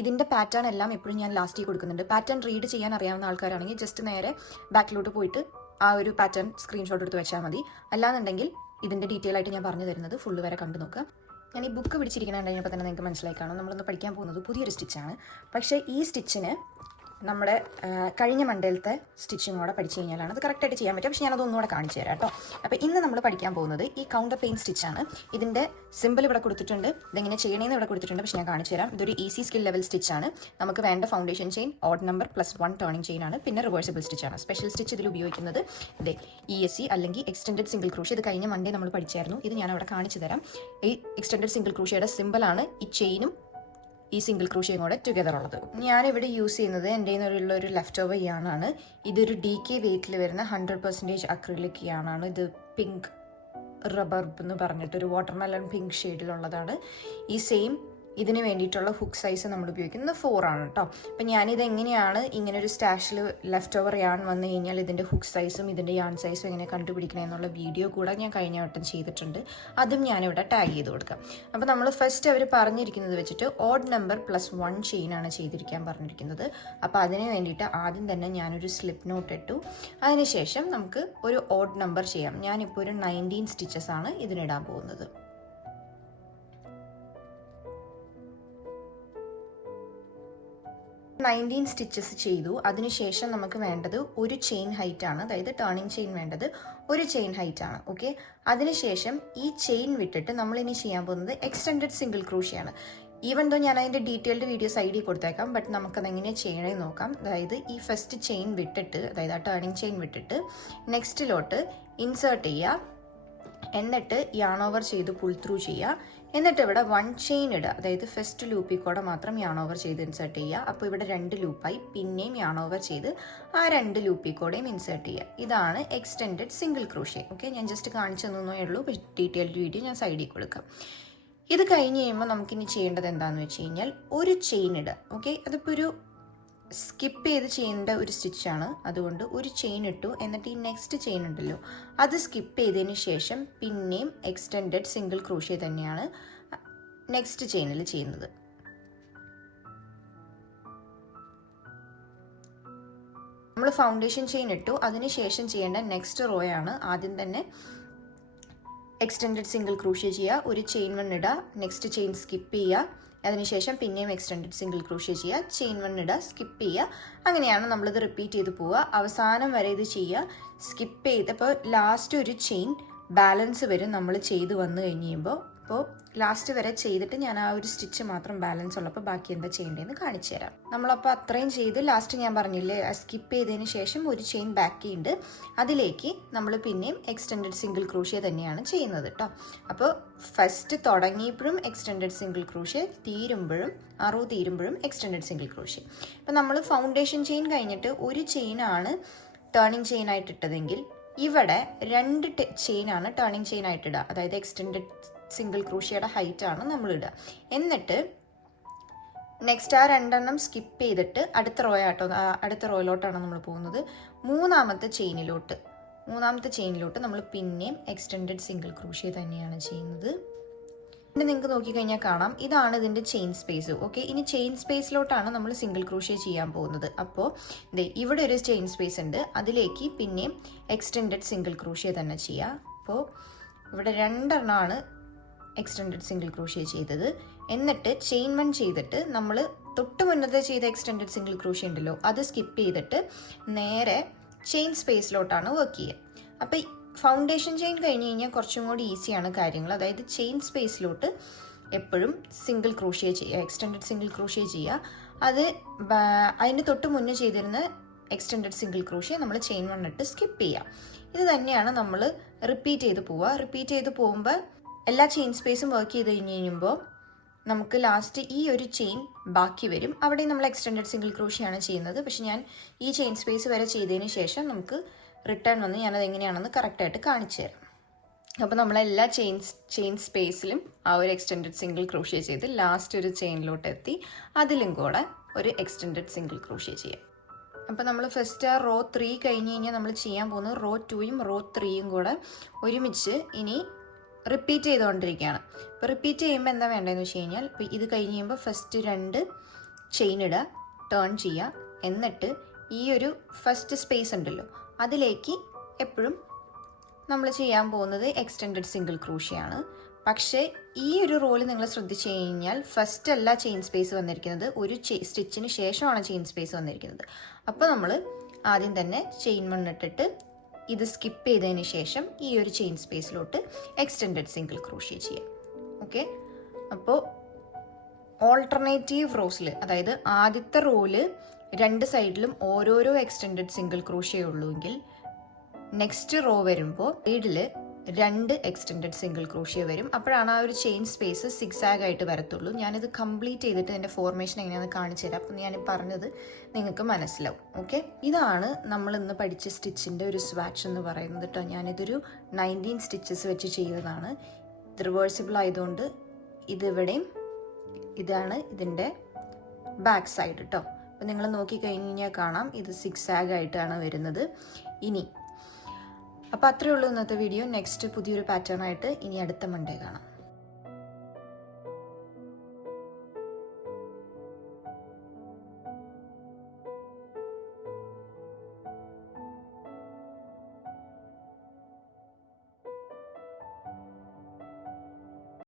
ഇതിൻ്റെ പാറ്റേൺ എല്ലാം എപ്പോഴും ഞാൻ ലാസ്റ്റിൽ കൊടുക്കുന്നുണ്ട്. പാറ്റേൺ റീഡ് ചെയ്യാൻ അറിയാവുന്ന ആൾക്കാരാണെങ്കിൽ ജസ്റ്റ് നേരെ ബാക്കിലോട്ട് പോയിട്ട് ആ ഒരു പാറ്റേൺ സ്ക്രീൻഷോട്ട് എടുത്ത് വെച്ചാൽ മതി. അല്ലാന്നുണ്ടെങ്കിൽ ഇതിൻ്റെ ഡീറ്റെയിൽ ആയിട്ട് ഞാൻ പറഞ്ഞു തരുന്നത് ഫുള്ള് വരെ കണ്ടു നോക്കുക. ഞാൻ ഈ ബുക്ക് പിടിച്ചിരിക്കുന്നത് കഴിഞ്ഞപ്പോൾ തന്നെ നിങ്ങൾക്ക് മനസ്സിലായി കാണും, നമ്മളൊന്ന് പഠിക്കാൻ പോകുന്നത് പുതിയൊരു സ്റ്റിച്ചാണ്. പക്ഷേ ഈ സ്റ്റിച്ചിന് നമ്മുടെ കഴിഞ്ഞ മണ്ടയിലത്തെ സ്റ്റിച്ചിങ്ങോടെ പഠിച്ചു കഴിഞ്ഞാലാണ് അത് കറക്റ്റായിട്ട് ചെയ്യാൻ പറ്റും. പക്ഷേ ഞാനത് ഒന്നുകൂടെ കാണിച്ചു തരാം കേട്ടോ. അപ്പോൾ ഇന്ന് നമ്മൾ പഠിക്കാൻ പോകുന്നത് ഈ കൗണ്ടർ പെയിൻ സ്റ്റിച്ചാണ്. ഇതിൻ്റെ സിമ്പിൾ ഇവിടെ കൊടുത്തിട്ടുണ്ട്, ഇതെങ്ങനെ ചെയ്യണമെന്ന് ഇവിടെ കൊടുത്തിട്ടുണ്ട്. പക്ഷേ ഞാൻ കാണിച്ചു തരാം. ഇതൊരു ഈസി സ്കിൽ ലെവൽ സ്റ്റിച്ചാണ്. നമുക്ക് വേണ്ട foundation chain odd number +1 turning chain ആണ്. പിന്നെ റിവേഴ്സിബിൾ സ്റ്റിച്ചാണ്. സ്പെഷ്യൽ സ്റ്റിച്ച് ഇതിൽ ഉപയോഗിക്കുന്നത് ഇതേ ESC അല്ലെങ്കിൽ എക്സ്റ്റെൻഡഡ് സിംഗിൾ ക്രൂഷ്യ. ഇത് കഴിഞ്ഞ മണ്ടേ നമ്മൾ പഠിച്ചായിരുന്നു. ഇത് ഞാൻ അവിടെ കാണിച്ചു തരാം. ഈ എക്സ്റ്റെൻഡഡ് സിംഗിൾ ക്രൂഷ്യയുടെ സിമ്പിളാണ് ഈ ചെയിനും ഈ സിംഗിൾ ക്രൂഷ്യയും കൂടെ ടുഗദർ ഉള്ളത്. ഞാനിവിടെ യൂസ് ചെയ്യുന്നത് എൻ്റെ കയ്യിലുള്ള ഒരു ലെഫ്റ്റ് ഓവർ യാണാണ്. ഇതൊരു DK വെയ്റ്റിൽ വരുന്ന 100% അക്രിലിക് യാണാണ്. ഇത് പിങ്ക് റബ്ബർ എന്ന് പറഞ്ഞിട്ടൊരു വാട്ടർമെലൺ പിങ്ക് ഷെയ്ഡിലുള്ളതാണ്. ഈ സെയിം ഇതിന് വേണ്ടിയിട്ടുള്ള ഹുക്ക് സൈസ് നമ്മൾ ഉപയോഗിക്കുന്നത് 4 ആണ് കേട്ടോ. അപ്പം ഞാനിത് എങ്ങനെയാണ് ഇങ്ങനെ ഒരു സ്റ്റാഷിൽ ലെഫ്റ്റ് ഓവർ യാൺ വന്നു കഴിഞ്ഞാൽ ഇതിൻ്റെ ഹുക്ക് സൈസും ഇതിൻ്റെ യാൺ സൈസും എങ്ങനെ കണ്ടുപിടിക്കണം എന്നുള്ള വീഡിയോ കൂടെ ഞാൻ കഴിഞ്ഞ വട്ടം ചെയ്തിട്ടുണ്ട്. അതും ഞാനിവിടെ ടാഗ് ചെയ്ത് കൊടുക്കാം. അപ്പോൾ നമ്മൾ ഫസ്റ്റ് അവർ പറഞ്ഞിരിക്കുന്നത് വെച്ചിട്ട് ഓഡ് നമ്പർ +1 ചെയിനാണ് ചെയ്തിരിക്കാൻ പറഞ്ഞിരിക്കുന്നത്. അപ്പോൾ അതിന് വേണ്ടിയിട്ട് ആദ്യം തന്നെ ഞാനൊരു സ്ലിപ്പ് നോട്ട് ഇട്ടു. അതിനുശേഷം നമുക്ക് ഒരു ഓഡ് നമ്പർ ചെയ്യാം. ഞാനിപ്പോൾ ഒരു 19 സ്റ്റിച്ചസ് ആണ് ഇതിനിടാൻ പോകുന്നത്. 19 സ്റ്റിച്ചസ് ചെയ്തു. അതിനുശേഷം നമുക്ക് വേണ്ടത് ഒരു ചെയിൻ ഹൈറ്റ് ആണ്, അതായത് ടേണിംഗ് ചെയിൻ വേണ്ടത് ഒരു ചെയിൻ ഹൈറ്റ് ആണ്. ഓക്കെ, അതിനുശേഷം ഈ ചെയിൻ വിട്ടിട്ട് നമ്മളിനി ചെയ്യാൻ പോകുന്നത് എക്സ്റ്റെൻഡഡ് സിംഗിൾ ക്രൂഷ്യയാണ്. ഈവൻ ദോ ഞാൻ അതിൻ്റെ ഡീറ്റെയിൽഡ് വീഡിയോ സൈഡിൽ കൊടുത്തേക്കാം, ബട്ട് നമുക്കതെങ്ങനെ ചെയ്യണമെന്ന് നോക്കാം. അതായത് ഈ ഫസ്റ്റ് ചെയിൻ വിട്ടിട്ട്, അതായത് ആ ടേണിംഗ് ചെയിൻ വിട്ടിട്ട് നെക്സ്റ്റിലോട്ട് ഇൻസേർട്ട് ചെയ്യുക, എന്നിട്ട് യാൺ ഓവർ ചെയ്ത് പുൾ ത്രൂ ചെയ്യുക. എന്നിട്ട് ഇവിടെ 1 ചെയിൻ ഇടുക, അതായത് ഫസ്റ്റ് ലൂപ്പിൽ കൂടെ മാത്രം യാൺ ഓവർ ചെയ്ത് ഇൻസേർട്ട് ചെയ്യുക. അപ്പോൾ ഇവിടെ 2 ലൂപ്പായി. പിന്നെയും യാൺ ഓവർ ചെയ്ത് ആ 2 ലൂപ്പിൽ കൂടെയും ഇൻസേർട്ട് ചെയ്യുക. ഇതാണ് എക്സ്റ്റെൻഡഡ് സിംഗിൾ ക്രൂഷ്യ. ഓക്കെ, ഞാൻ ജസ്റ്റ് കാണിച്ചു തന്നേ ഉള്ളൂ. ഡീറ്റെയിൽഡ് വീഡിയോ ഞാൻ സൈഡിൽ കൊടുക്കാം. ഇത് കഴിഞ്ഞ് കഴിയുമ്പോൾ നമുക്കിനി ചെയ്യേണ്ടത് എന്താണെന്ന് വെച്ച് കഴിഞ്ഞാൽ ഒരു ചെയിൻ ഇടുക. ഓക്കെ, അതിപ്പോൾ ഒരു സ്കിപ്പ് ചെയ്ത് ചെയ്യേണ്ട ഒരു സ്റ്റിച്ചാണ്, അതുകൊണ്ട് ഒരു ചെയിൻ ഇട്ടു. എന്നിട്ട് ഈ നെക്സ്റ്റ് ചെയിൻ ഉണ്ടല്ലോ, അത് സ്കിപ്പ് ചെയ്തതിന് ശേഷം പിന്നെയും എക്സ്റ്റെൻഡഡ് സിംഗിൾ ക്രൂഷ്യ തന്നെയാണ് നെക്സ്റ്റ് ചെയിനിൽ ചെയ്യുന്നത്. നമ്മൾ ഫൗണ്ടേഷൻ ചെയിൻ ഇട്ടു. അതിനുശേഷം ചെയ്യേണ്ട നെക്സ്റ്റ് റോ ആണ് ആദ്യം തന്നെ എക്സ്റ്റെൻഡഡ് സിംഗിൾ ക്രൂഷ്യ ചെയ്യുക, ഒരു ചെയിൻ 1 ഇടുക, നെക്സ്റ്റ് ചെയിൻ സ്കിപ്പ് ചെയ്യുക, അതിനുശേഷം പിന്നെയും എക്സ്റ്റെൻഡഡ് സിംഗിൾ ക്രൂഷ്യ ചെയ്യുക, ചെയിൻ 1 ഇടുക, സ്കിപ്പ് ചെയ്യുക. അങ്ങനെയാണ് നമ്മളിത് റിപ്പീറ്റ് ചെയ്ത് പോവുക. അവസാനം വരെ ഇത് ചെയ്യുക. സ്കിപ്പ് ചെയ്തപ്പോൾ ലാസ്റ്റ് ഒരു ചെയിൻ ബാലൻസ് വരും നമ്മൾ ചെയ്ത് വന്നു കഴിയുമ്പോൾ. അപ്പോൾ ലാസ്റ്റ് വരെ ചെയ്തിട്ട് ഞാൻ ആ ഒരു സ്റ്റിച്ച് മാത്രം ബാലൻസ് ഉള്ളപ്പോൾ ബാക്കി എന്താ ചെയ്യേണ്ടതെന്ന് കാണിച്ചു തരാം. നമ്മളപ്പോൾ അത്രയും ചെയ്ത് ലാസ്റ്റ് ഞാൻ പറഞ്ഞില്ലേ, സ്കിപ്പ് ചെയ്തതിന് ശേഷം ഒരു ചെയിൻ ബാക്കി ഉണ്ട്, അതിലേക്ക് നമ്മൾ പിന്നെയും എക്സ്റ്റെൻഡഡ് സിംഗിൾ ക്രൂഷ്യ തന്നെയാണ് ചെയ്യുന്നത് കേട്ടോ. അപ്പോൾ ഫസ്റ്റ് തുടങ്ങിയപ്പോഴും എക്സ്റ്റെൻഡഡ് സിംഗിൾ ക്രൂഷ്യ, തീരുമ്പോഴും തീരുമ്പോഴും എക്സ്റ്റെൻഡഡ് സിംഗിൾ ക്രൂഷ്യ. അപ്പോൾ നമ്മൾ ഫൗണ്ടേഷൻ ചെയിൻ കഴിഞ്ഞിട്ട് ഒരു ചെയിനാണ് ടേണിംഗ് ചെയിൻ ആയിട്ട് ഇട്ടതെങ്കിൽ ഇവിടെ 2 ചെയിനാണ് ടേണിംഗ് ചെയിൻ ആയിട്ട് ഇടുക, അതായത് എക്സ്റ്റെൻഡഡ് സിംഗിൾ ക്രൂഷ്യയുടെ ഹൈറ്റ് ആണ് നമ്മൾ ഇടുക. എന്നിട്ട് നെക്സ്റ്റ് ആ 2 സ്കിപ്പ് ചെയ്തിട്ട് അടുത്ത റോയിലോട്ടാണ് നമ്മൾ പോകുന്നത്. മൂന്നാമത്തെ ചെയിനിലോട്ട് നമ്മൾ പിന്നെയും എക്സ്റ്റെൻഡഡ് സിംഗിൾ ക്രൂഷ്യ തന്നെയാണ് ചെയ്യുന്നത്. പിന്നെ നിങ്ങൾക്ക് നോക്കിക്കഴിഞ്ഞാൽ കാണാം, ഇതാണ് ഇതിൻ്റെ ചെയിൻ സ്പേസ്. ഓക്കെ, ഇനി ചെയിൻ സ്പേസിലോട്ടാണ് നമ്മൾ സിംഗിൾ ക്രൂഷ്യ ചെയ്യാൻ പോകുന്നത്. അപ്പോൾ ഇവിടെ ഒരു ചെയിൻ സ്പേസ് ഉണ്ട്, അതിലേക്ക് പിന്നെയും എക്സ്റ്റെൻഡഡ് സിംഗിൾ ക്രൂഷ്യ തന്നെ ചെയ്യുക. അപ്പോൾ ഇവിടെ 2 എക്സ്റ്റെൻഡഡ് സിംഗിൾ ക്രൂഷ്യ ചെയ്തത്. എന്നിട്ട് ചെയിൻ 1 ചെയ്തിട്ട് നമ്മൾ തൊട്ട് മുന്നത്തെ ചെയ്ത എക്സ്റ്റെൻഡഡ് സിംഗിൾ ക്രൂഷ്യ ഉണ്ടല്ലോ, അത് സ്കിപ്പ് ചെയ്തിട്ട് നേരെ ചെയിൻ സ്പേസിലോട്ടാണ് വർക്ക് ചെയ്യുക. അപ്പോൾ ഫൗണ്ടേഷൻ ചെയിൻ കഴിഞ്ഞ് കഴിഞ്ഞാൽ കുറച്ചും കൂടി ഈസിയാണ് കാര്യങ്ങൾ. അതായത് ചെയിൻ സ്പേസിലോട്ട് എപ്പോഴും സിംഗിൾ ക്രൂഷ്യ ചെയ്യുക, എക്സ്റ്റെൻഡഡ് സിംഗിൾ ക്രൂഷ്യ ചെയ്യുക. അത് അതിന് തൊട്ട് മുന്നേ ചെയ്തിരുന്ന എക്സ്റ്റെൻഡഡ് സിംഗിൾ ക്രൂഷ്യ നമ്മൾ ചെയിൻ 1 ഇട്ട് സ്കിപ്പ് ചെയ്യുക. ഇത് തന്നെയാണ് നമ്മൾ റിപ്പീറ്റ് ചെയ്ത് പോവുക. റിപ്പീറ്റ് ചെയ്ത് പോകുമ്പോൾ എല്ലാ ചെയിൻ സ്പേസും വർക്ക് ചെയ്ത് കഴിയുമ്പോൾ നമുക്ക് ലാസ്റ്റ് ഈ ഒരു ചെയിൻ ബാക്കി വരും. അവിടെ നമ്മൾ എക്സ്റ്റെൻഡഡ് സിംഗിൾ ക്രൂഷ്യയാണ് ചെയ്യുന്നത്. പക്ഷെ ഞാൻ ഈ ചെയിൻ സ്പേസ് വരെ ചെയ്തതിന് ശേഷം നമുക്ക് റിട്ടേൺ വന്ന് ഞാനത് എങ്ങനെയാണെന്ന് കറക്റ്റായിട്ട് കാണിച്ചു തരാം. അപ്പോൾ നമ്മളെല്ലാ ചെയിൻ സ്പേസിലും ആ ഒരു എക്സ്റ്റെൻഡഡ് സിംഗിൾ ക്രൂഷ്യ ചെയ്ത് ലാസ്റ്റ് ഒരു ചെയിനിലോട്ട് എത്തി അതിലും കൂടെ ഒരു എക്സ്റ്റെൻഡഡ് സിംഗിൾ ക്രൂഷ്യ ചെയ്യാം. അപ്പോൾ നമ്മൾ ഫസ്റ്റ് ആ റോ 3 കഴിഞ്ഞ് കഴിഞ്ഞാൽ നമ്മൾ ചെയ്യാൻ പോകുന്നത് റോ 2ഉം റോ 3ഉം കൂടെ ഒരുമിച്ച് ഇനി റിപ്പീറ്റ് ചെയ്തുകൊണ്ടിരിക്കുകയാണ്. ഇപ്പോൾ റിപ്പീറ്റ് ചെയ്യുമ്പോൾ എന്താ വേണ്ടതെന്ന് വെച്ച് കഴിഞ്ഞാൽ, ഇപ്പോൾ ഇത് കഴിഞ്ഞ് കഴിയുമ്പോൾ ഫസ്റ്റ് 2 ചെയിൻ ഇടുക, ടേൺ ചെയ്യുക, എന്നിട്ട് ഈ ഒരു ഫസ്റ്റ് സ്പേസ് ഉണ്ടല്ലോ അതിലേക്ക് എപ്പോഴും നമ്മൾ ചെയ്യാൻ പോകുന്നത് എക്സ്റ്റെൻഡഡ് സിംഗിൾ ക്രോഷ്യയാണ്. പക്ഷേ ഈ ഒരു റോള് നിങ്ങൾ ശ്രദ്ധിച്ചു കഴിഞ്ഞാൽ ഫസ്റ്റ് അല്ല ചെയിൻ സ്പേസ് വന്നിരിക്കുന്നത്, ഒരു സ്റ്റിച്ചിന് ശേഷമാണ് ചെയിൻ സ്പേസ് വന്നിരിക്കുന്നത്. അപ്പോൾ നമ്മൾ ആദ്യം തന്നെ ചെയിൻ മണ്ണിട്ടിട്ട് ഇത് സ്കിപ്പ് ചെയ്തതിന് ശേഷം ഈ ഒരു ചെയിൻ സ്പേസിലോട്ട് എക്സ്റ്റെൻഡഡ് സിംഗിൾ ക്രോഷ്യ ചെയ്യാം. ഓക്കെ, അപ്പോൾ ഓൾട്ടർനേറ്റീവ് റോസിൽ, അതായത് ആദ്യത്തെ റോല് രണ്ട് സൈഡിലും ഓരോരോ എക്സ്റ്റെൻഡഡ് സിംഗിൾ ക്രോഷ്യേ ഉള്ളൂവെങ്കിൽ നെക്സ്റ്റ് റോ വരുമ്പോൾ സൈഡിൽ 2 എക്സ്റ്റെൻഡഡ് സിംഗിൾ ക്രോഷ്യ വരും. അപ്പോഴാണ് ആ ഒരു ചെയിൻ സ്പേസ് സിക്സാഗ് ആയിട്ട് വരത്തുള്ളൂ. ഞാനിത് കംപ്ലീറ്റ് ചെയ്തിട്ട് എൻ്റെ ഫോർമേഷൻ എങ്ങനെയാണെന്ന് കാണിച്ചു തരാം. അപ്പം ഞാൻ പറഞ്ഞത് നിങ്ങൾക്ക് മനസ്സിലാവും. ഓക്കെ, ഇതാണ് നമ്മൾ ഇന്ന് പഠിച്ച സ്റ്റിച്ചിൻ്റെ ഒരു സ്വാച്ച് എന്ന് പറയുന്നത് കേട്ടോ. ഞാനിതൊരു 19 സ്റ്റിച്ചസ് വെച്ച് ചെയ്തതാണ്. ഇത് റിവേഴ്സിബിൾ ആയതുകൊണ്ട് ഇതിവിടെയും ഇതാണ് ഇതിൻ്റെ ബാക്ക് സൈഡ് കേട്ടോ. അപ്പം നിങ്ങൾ നോക്കിക്കഴിഞ്ഞാൽ കാണാം ഇത് സിക്സാഗ് ആയിട്ടാണ് വരുന്നത്. ഇനി അപ്പോൾ അത്രയേ ഉള്ളൂ ഇന്നത്തെ വീഡിയോ. നെക്സ്റ്റ് പുതിയൊരു പാറ്റേൺ ആയിട്ട് ഇനി അടുത്ത മൺഡേ കാണാം.